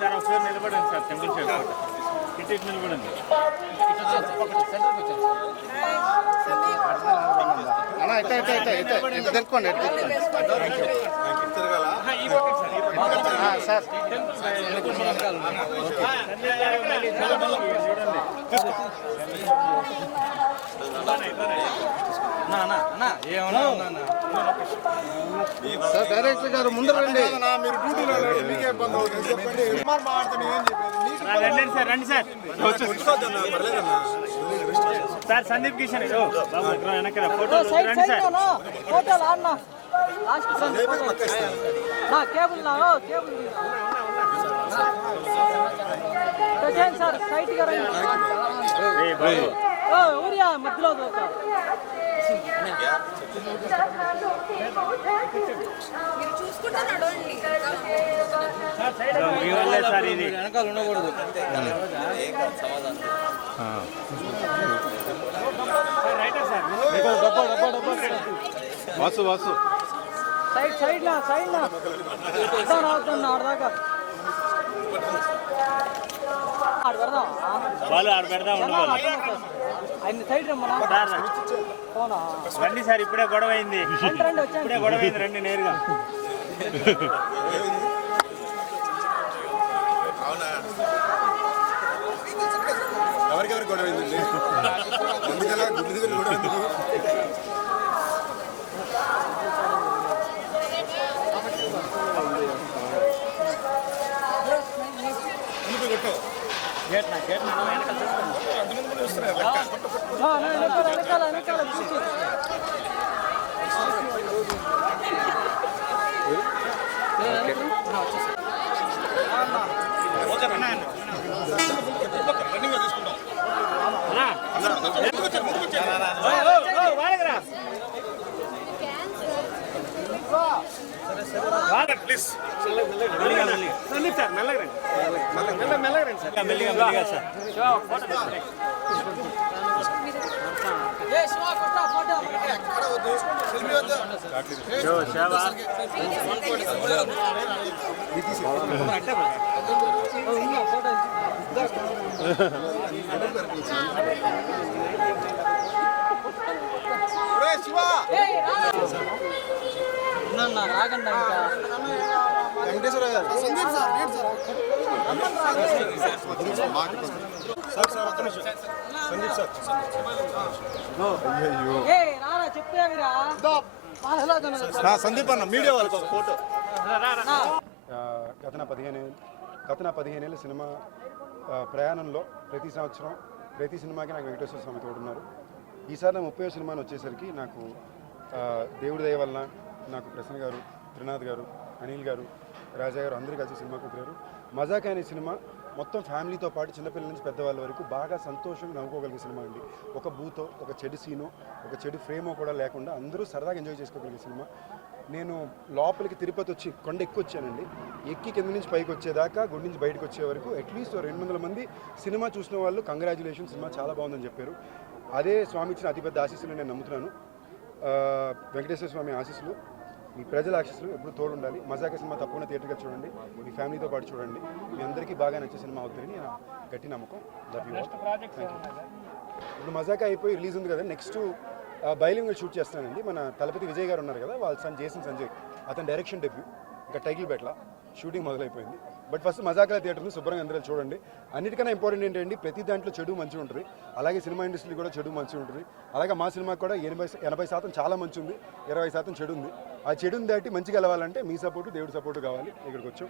Sir ఒకసారి నిలబడండి sir, temple side ఇటు నిలబడండి. తెలుసుకోండి సార్. సార్ డైరెక్టర్ గారు ముందు రండి. మీరు డ్యూటీలో మీకే ఇబ్బంది అవుతుంది చెప్పండి. రండి సార్, రండి సార్. సార్ సందీప్ కిషన్ వెనక ఫోటో రండి సార్. ఫోటోలు అన్న కేబుల్ సార్ సైట్ గా ఊరియా మధ్యలో మీ వల్లే సార్ ఇది. వెనకాల ఉండకూడదు. వాసు వాసు సైడ్ నా ఆడదాకా వాళ్ళు ఆడ పెడదాం ఉండాలి. ఆయన సైడ్ రమ్మన్నా రండి సార్, ఇప్పుడే గొడవ అయింది. ఇప్పుడే గొడవ అయింది, రండి నేరుగా. ఎవరికెవరికి గొడవ అయిందండి? గుడ్డి దగ్గర గొడవ అయింది. రాగండి వెంకటేశ్వర గారు సందీప్ సార్ సందీప్ అన్న మీడియా వాళ్ళకి ఒక ఫోటో. గత 15 ఏళ్ళ సినిమా ప్రయాణంలో ప్రతి సంవత్సరం ప్రతి సినిమాకి నాకు వెంకటేశ్వర స్వామి తోడున్నారు. ఈసారి నా 30వ సినిమాని వచ్చేసరికి నాకు దేవుడి దయ వలన నాకు ప్రసన్న గారు, త్రినాథ్ గారు, అనిల్ గారు, రాజా గారు అందరూ కలిసి సినిమా కుదిరారు. మజాక్ అనే సినిమా మొత్తం ఫ్యామిలీతో పాటు చిన్నపిల్లల నుంచి పెద్దవాళ్ళ వరకు బాగా సంతోషంగా నవ్వుకోగలిగే సినిమా అండి. ఒక బూతో, ఒక చెడు సీనో, ఒక చెడు ఫ్రేమో కూడా లేకుండా అందరూ సరదాగా ఎంజాయ్ చేసుకోగలిగే సినిమా. నేను లోపలికి తిరుపతి వచ్చి కొండ ఎక్కువ వచ్చానండి. ఎక్కి కింద నుంచి పైకి వచ్చేదాకా, గుడి నుంచి బయటకు వచ్చే వరకు అట్లీస్ట్ 200 మంది సినిమా చూసిన వాళ్ళు కంగ్రాచులేషన్, సినిమా చాలా బాగుందని చెప్పారు. అదే స్వామి ఇచ్చిన అతిపెద్ద ఆశీస్సులు నేను నమ్ముతున్నాను. వెంకటేశ్వర స్వామి ఆశీస్సులు, మీ ప్రజల ఆశీస్సులు ఎప్పుడు తోడుండాలి. మజాక సినిమా తప్పకుండా థియేటర్గా చూడండి, మీ ఫ్యామిలీతో పాటు చూడండి. మీ అందరికీ బాగా నచ్చే సినిమా అవుతుందని నా గట్టి నమ్మకం. Love you. ఇప్పుడు మజాక అయిపోయి రిలీజ్ ఉంది కదా, నెక్స్ట్ బైలింగ్వల్ షూట్ చేస్తానండి. మన తలపతి విజయ్ గారు ఉన్నారు కదా, వాళ్ళ సన్ జేసన్ సంజయ్, అతని డైరెక్షన్ డెబ్యూ. ఇంకా టైటిల్ బెట్ల షూటింగ్ మొదలైపోయింది. బట్ ఫస్ట్ మజాకా థియేటర్ని శుభ్రంగా అందరూ చూడండి. అన్నిటికన్నా ఇంపార్టెంట్ ఏంటంటే ప్రతి దాంట్లో చెడు మంచి ఉంటుంది, అలాగే సినిమా ఇండస్ట్రీ కూడా చెడు మంచి ఉంటుంది. అలాగే మా సినిమాకి కూడా 80% చాలా మంచి ఉంది, 20% చెడు ఉంది. ఆ చెడుని దాటి మంచిగా వెళ్ళాలంటే మీ సపోర్టు, దేవుడి సపోర్టు కావాలి. ఇక్కడికి వచ్చాం.